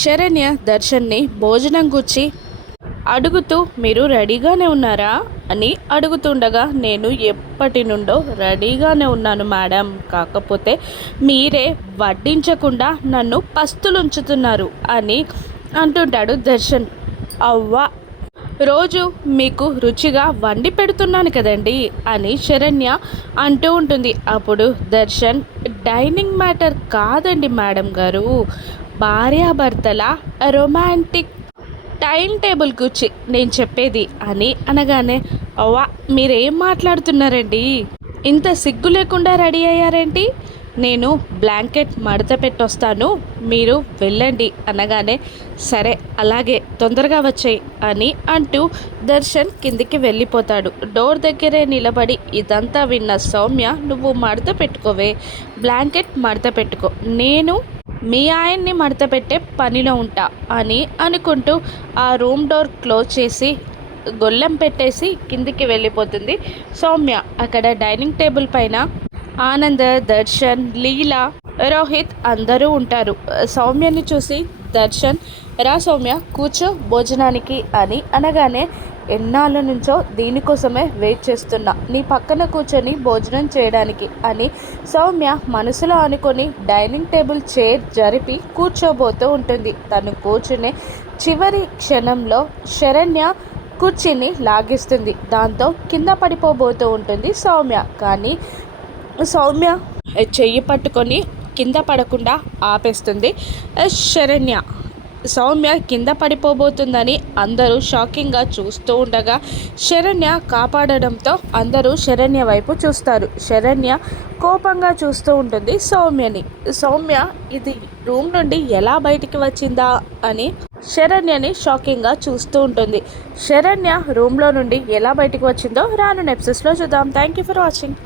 శరణ్య దర్శన్ని భోజనం గుచ్చి అడుగుతూ మీరు రెడీగానే ఉన్నారా అని అడుగుతుండగా నేను ఎప్పటి నుండో రెడీగానే ఉన్నాను మేడం, కాకపోతే మీరే వడ్డించకుండా నన్ను పస్తులుంచుతున్నారు అని అంటుంటాడు దర్శన్. అవ్వా, రోజు మీకు రుచిగా వండి పెడుతున్నాను కదండి అని శరణ్య అంటూ ఉంటుంది. అప్పుడు దర్శన్, డైనింగ్ మ్యాటర్ కాదండి మేడం గారు, భార్యాభర్తల రొమాంటిక్ టైం టేబుల్ గురించి నేను చెప్పేది అని అనగానే, అవ్వా మీరేం మాట్లాడుతున్నారండి, ఇంత సిగ్గు లేకుండా రెడీ అయ్యారేంటి, నేను బ్లాంకెట్ మడత పెట్టొస్తాను మీరు వెళ్ళండి అనగానే, సరే అలాగే తొందరగా వచ్చాయి అని అంటూ దర్శన్ కిందికి వెళ్ళిపోతాడు. డోర్ దగ్గరే నిలబడి ఇదంతా విన్న సౌమ్య, నువ్వు మడత పెట్టుకోవే, బ్లాంకెట్ మడత పెట్టుకో, నేను మీ ఆయన్ని మడత పెట్టే పనిలో ఉంటా అని అనుకుంటూ ఆ రూమ్ డోర్ క్లోజ్ చేసి గొల్లెం పెట్టేసి కిందికి వెళ్ళిపోతుంది సౌమ్య. అక్కడ డైనింగ్ టేబుల్ పైన ఆనంద్, దర్శన్, లీలా, రోహిత్ అందరూ ఉంటారు. సౌమ్యని చూసి దర్శన్, రా సౌమ్య కూర్చో భోజనానికి అని అనగానే, ఎన్నాళ్ళ నుంచో దీనికోసమే వెయిట్ చేస్తున్నా, నీ పక్కన కూర్చొని భోజనం చేయడానికి అని సౌమ్య మనసులో అనుకొని డైనింగ్ టేబుల్ చైర్ జరిపి కూర్చోబోతూ ఉంటుంది. తను కూర్చునే చివరి క్షణంలో శరణ్య కుర్చీని లాగిస్తుంది. దాంతో కింద పడిపోబోతూ ఉంటుంది సౌమ్య. కానీ సౌమ్య చెయ్యి పట్టుకొని కింద పడకుండా ఆపేస్తుంది శరణ్య. సౌమ్య కింద పడిపోబోతుందని అందరూ షాకింగ్గా చూస్తూ ఉండగా శరణ్య కాపాడడంతో అందరూ శరణ్య వైపు చూస్తారు. శరణ్య కోపంగా చూస్తూ ఉంటుంది సౌమ్యని. సౌమ్య ఇది రూమ్ నుండి ఎలా బయటికి వచ్చిందా అని శరణ్యని షాకింగ్గా చూస్తూ ఉంటుంది. శరణ్య రూమ్లో నుండి ఎలా బయటికి వచ్చిందో రాను ఎపిసోడ్స్లో చూద్దాం. Thank you for watching.